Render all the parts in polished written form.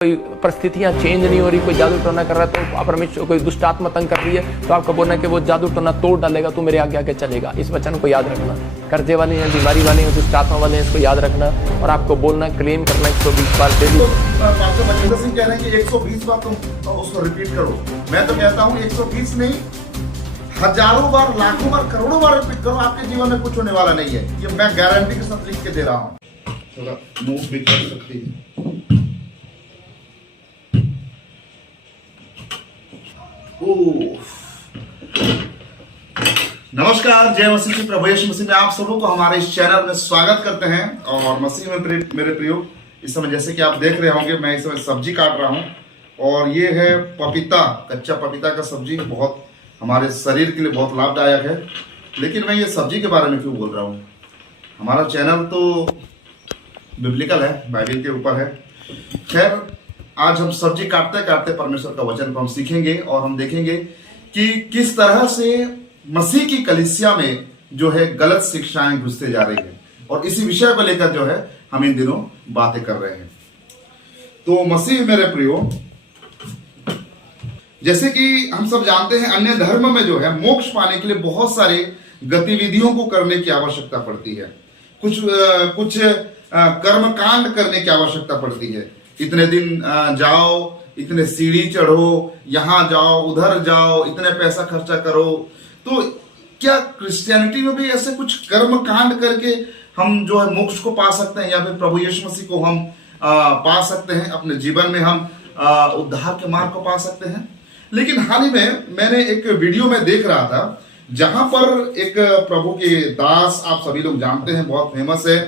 कोई परिस्थितियां चेंज नहीं हो रही, कोई जादू टोना कर रहा है तो परमेश्वर कोई दुष्ट आत्मा तंग कर रही है तो आपको बोलना है कि वो जादू टोना तोड़ डालेगा, तू मेरे आगे आगे चलेगा। इस वचन को याद रखना। कर्जे वाले हैं, बीमारी वाले हैं, दुष्ट आत्मा वाले हैं, इसको याद रखना और आपको बोलना, क्लेम करना 120 बार डेली। पास्टर बजिंदर सिंह कह रहे हैं कि 120 बार तुम उसको रिपीट करो। मैं तो कहता हूँ 120 नहीं, हजारों बार, लाखों बार, करोड़ों बार रिपीट करो, आपके जीवन में कुछ होने वाला नहीं है। ये मैं गारंटी के साथ लिख के दे रहा हूँ। थोड़ा मूव भी कर सकती है। नमस्कार, जय मसीह की, प्रभु यीशु मसीह में आप सबों को हमारे इस चैनल में स्वागत करते हैं। और मसीह में मेरे प्रियो, इस समय जैसे कि आप देख रहे होंगे, मैं इस समय सब्जी काट रहा हूं और ये है पपीता, कच्चा पपीता का सब्जी। बहुत हमारे शरीर के लिए बहुत लाभदायक है। लेकिन मैं ये सब्जी के बारे में क्यों बोल रहा हूँ? हमारा चैनल तो बिब्लिकल है, बाइबल के ऊपर है। खैर, आज हम सब्जी काटते काटते परमेश्वर का वचन को हम सीखेंगे और हम देखेंगे कि किस तरह से मसीह की कलीसिया में जो है गलत शिक्षाएं घुसते जा रही हैं। और इसी विषय को लेकर जो है हम इन दिनों बातें कर रहे हैं। तो मसीह मेरे प्रियो, जैसे कि हम सब जानते हैं, अन्य धर्म में जो है मोक्ष पाने के लिए बहुत सारे गतिविधियों को करने की आवश्यकता पड़ती है। कुछ कर्मकांड करने की आवश्यकता पड़ती है। इतने दिन जाओ, इतने सीढ़ी चढ़ो, यहां जाओ, उधर जाओ, इतने पैसा खर्चा करो। तो क्या क्रिश्चियनिटी में भी ऐसे कुछ कर्म कांड करके हम जो है मोक्ष को पा सकते हैं, या फिर प्रभु यीशु मसीह को हम पा सकते हैं? अपने जीवन में हम उद्धार के मार्ग को पा सकते हैं। लेकिन हाल ही में मैंने एक वीडियो में देख रहा था, जहां पर एक प्रभु के दास, आप सभी लोग जानते हैं, बहुत फेमस है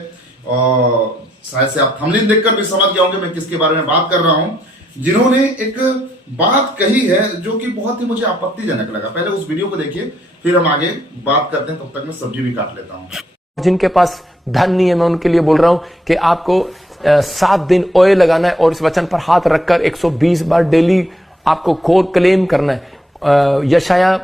और शायद से आप थंबनेल देखकर भी समझ गए होंगे मैं किसके बारे में बात कर रहा हूं, जिन्होंने एक बात कही है जो कि बहुत ही मुझे आपत्तिजनक लगा। पहले उस वीडियो को देखिए, फिर हम आगे बात करते हैं। तब तक मैं सब्जी भी काट लेता हूं। जिनके पास धन नहीं है, मैं उनके लिए बोल रहा हूं कि आपको 7 दिन ऑयल लगाना है और इस वचन पर हाथ रखकर 120 बार डेली आपको कोर क्लेम करना है। यशाया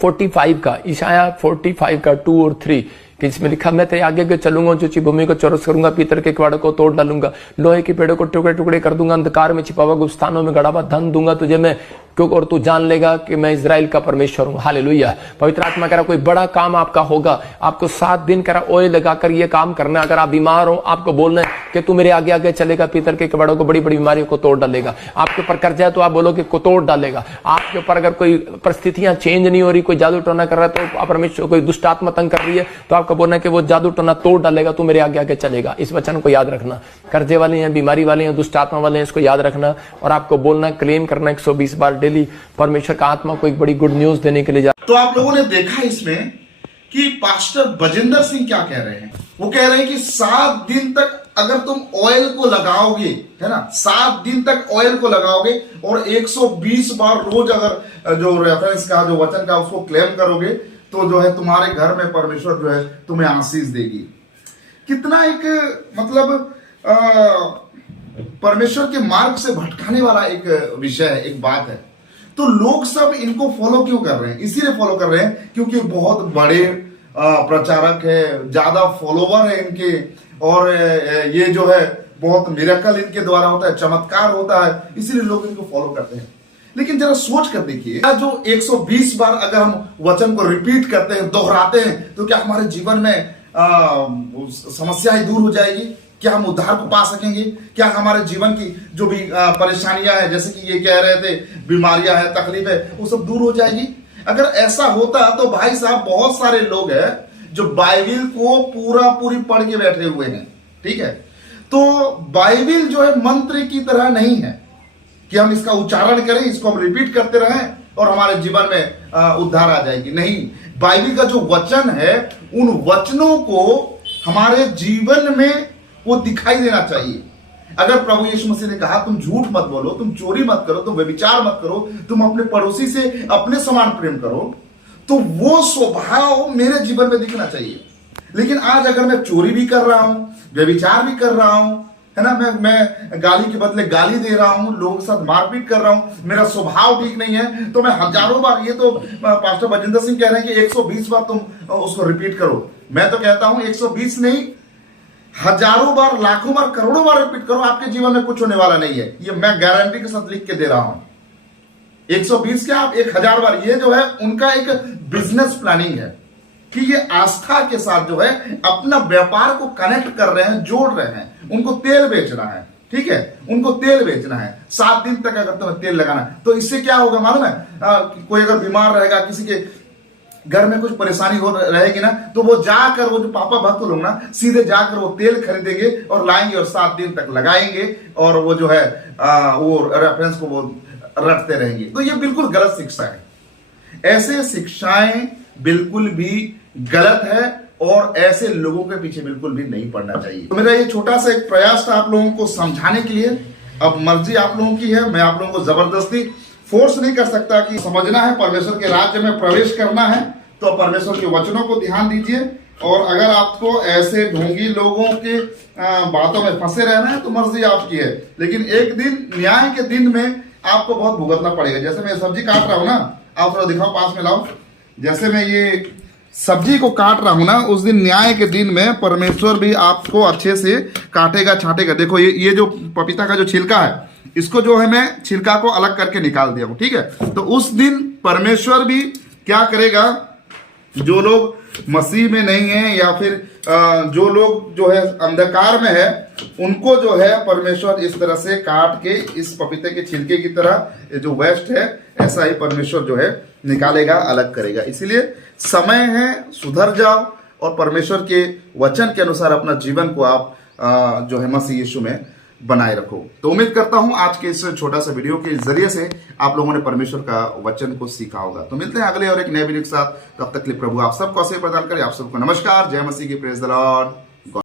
45 का, ईशाया 45 का 2 और 3 कि इसमें लिखा, मैं तेरे आगे चलूंगा, ऊंची भूमि को चौरस करूंगा, पीतल के किवाड़ों को तोड़ डालूंगा, लोहे के पेड़ों को टुकड़े टुकड़े कर दूंगा, अंधकार में छिपा हुआ गुप्त स्थानों में गड़ा हुआ धन दूंगा तुझे मैं, क्यों, और तू जान लेगा कि मैं इजराइल का परमेश्वर हूं। हालेलुया। पवित्र आत्मा कह रहा कोई बड़ा काम आपका होगा। आपको 7 दिन कह रहा ऑयल लगाकर ये काम करना है। अगर आप बीमार हो, आपको बोलना है कि तू मेरे आगे आगे चलेगा, पीतल के किवाड़ों को, बड़ी बड़ी बीमारियों को तोड़ डालेगा। आपके ऊपर कर्जा है तो आप बोलो कि को तोड़ डालेगा। आपके ऊपर अगर कोई परिस्थितियां चेंज नहीं हो रही, कोई जादू टोना कर रहा है तो परमेश्वर कोई दुष्ट आत्मा तंग कर रही है तो आपको बोलना है कि वो जादू टोना तोड़ डालेगा, तू मेरे आगे आगे चलेगा। इस वचन को याद रखना। कर्जे वाले हैं, बीमारी वाले हैं, दुष्ट आत्मा वाले हैं, इसको याद रखना और आपको बोलना, क्लेम करना 120 बार डेली। परमेश्वर का आत्मा को एक बड़ी गुड न्यूज देने के लिए जा। तो आप लोगों ने देखा इसमें कि पास्टर बजिंदर सिंह क्या कह रहे हैं। वो कह रहे हैं कि 7 दिन तक अगर तुम ऑयल को लगाओगे, है ना, 7 दिन तक ऑयल को लगाओगे और 120 बार रोज अगर जो रेफरेंस का, जो वचन का, उसको क्लेम करोगे तो जो है तुम्हारे घर में परमेश्वर जो है तुम्हें आशीष देगी। कितना एक मतलब परमेश्वर के मार्ग से भटकाने वाला एक विषय है, एक बात है। तो लोग सब इनको फॉलो क्यों कर रहे हैं? इसीलिए फॉलो कर रहे हैं क्योंकि बहुत बड़े प्रचारक है, ज्यादा फॉलोवर है इनके, और ये जो है बहुत मिरेकल इनके द्वारा होता है, चमत्कार होता है, इसीलिए लोग इनको फॉलो करते हैं। लेकिन जरा सोच कर देखिए, जो 120 बार अगर हम वचन को रिपीट करते हैं, दोहराते हैं, तो क्या हमारे जीवन में समस्याएं दूर हो जाएगी? क्या हम उद्धार को पा सकेंगे? क्या हमारे जीवन की जो भी परेशानियां हैं, जैसे कि ये कह रहे थे, बीमारियां हैं, तकलीफ है, वो सब दूर हो जाएगी? अगर ऐसा होता तो भाई साहब, बहुत सारे लोग हैं जो बाइबिल को पूरी पढ़ के बैठे हुए हैं। ठीक है, तो बाइबिल जो है मंत्र की तरह नहीं है कि हम इसका उच्चारण करें, इसको हम रिपीट करते रहें और हमारे जीवन में उद्धार आ जाएगी। नहीं, बाइबिल का जो वचन है, उन वचनों को हमारे जीवन में वो दिखाई देना चाहिए। अगर प्रभु यीशु मसीह ने कहा तुम झूठ मत बोलो, तुम चोरी मत करो, तुम व्यभिचार मत करो, तुम अपने पड़ोसी से अपने समान प्रेम करो, तो वो स्वभाव मेरे जीवन में दिखना चाहिए। लेकिन आज अगर मैं चोरी भी कर रहा हूं, व्यभिचार भी कर रहा हूं, है ना, मैं गाली के बदले गाली दे रहा हूं, लोगों के साथ मारपीट कर रहा हूं, मेरा स्वभाव ठीक नहीं है, तो मैं हजारों बार, ये तो पास्टर बजिंदर सिंह कह रहे हैं कि 120 बार तुम उसको रिपीट करो। मैं तो कहता हूं 120 नहीं, हजारों बार, लाखों बार, करोड़ों बार रिपीट करो, आपके जीवन में कुछ होने वाला नहीं है। ये मैं गारंटी के साथ लिख के दे रहा हूं। 120 क्या, आप 1000 बार। ये जो है उनका एक बिजनेस प्लानिंग है कि ये आस्था के साथ जो है अपना व्यापार को कनेक्ट कर रहे हैं, जोड़ रहे हैं। उनको तेल बेचना है, ठीक है, उनको तेल बेचना है, 7 दिन तक अगर तुम्हें तेल लगाना है तो इससे क्या होगा मालूम है? कोई अगर बीमार रहेगा, किसी के घर में कुछ परेशानी हो रहेगी ना, तो वो जाकर, वो जो पापा भक्त लोग ना, सीधे जाकर वो तेल खरीदेंगे और लाएंगे और 7 दिन तक लगाएंगे और वो जो है वो रेफरेंस को वो रटते रहेंगे। तो ये बिल्कुल गलत शिक्षा है। ऐसे शिक्षाएं बिल्कुल भी गलत है और ऐसे लोगों के पीछे बिल्कुल भी नहीं पड़ना चाहिए। तो मेरा ये छोटा सा एक प्रयास था आप लोगों को समझाने के लिए। अब मर्जी आप लोगों की है, मैं आप लोगों को जबरदस्ती फोर्स नहीं कर सकता कि समझना है, परमेश्वर के राज्य में प्रवेश करना है तो परमेश्वर के वचनों को ध्यान दीजिए। और अगर आपको ऐसे ढोंगी लोगों के बातों में फंसे रहना है तो मर्जी आपकी है, लेकिन एक दिन न्याय के दिन में आपको बहुत भुगतना पड़ेगा। जैसे मैं सब्जी काट रहा हूं ना, आप थोड़ा दिखाओ, पास में लाओ। जैसे मैं ये सब्जी को काट रहा हूं ना, उस दिन न्याय के दिन में परमेश्वर भी आपको अच्छे से काटेगा, छाटेगा। देखो ये जो पपीता का जो छिलका है, इसको जो है मैं छिलका को अलग करके निकाल दिया हूं, ठीक है। तो उस दिन परमेश्वर भी क्या करेगा, जो लोग मसीह में नहीं है या फिर जो लोग जो है अंधकार में है, उनको जो है परमेश्वर इस तरह से काट के इस पपीते के छिलके की तरह जो वेस्ट है, ऐसा ही परमेश्वर जो है निकालेगा, अलग करेगा। इसीलिए समय है, सुधर जाओ और परमेश्वर के वचन के अनुसार अपना जीवन को आप जो है मसीह यीशु में बनाए रखो। तो उम्मीद करता हूं आज के इस छोटा सा वीडियो के जरिए से आप लोगों ने परमेश्वर का वचन को सीखा होगा। तो मिलते हैं अगले और एक नए वीडियो के साथ। तब तक के लिए प्रभु आप सबको आशीर्वाद प्रदान करे। आप सबको नमस्कार, जय मसीह की, प्रेज द लॉर्ड।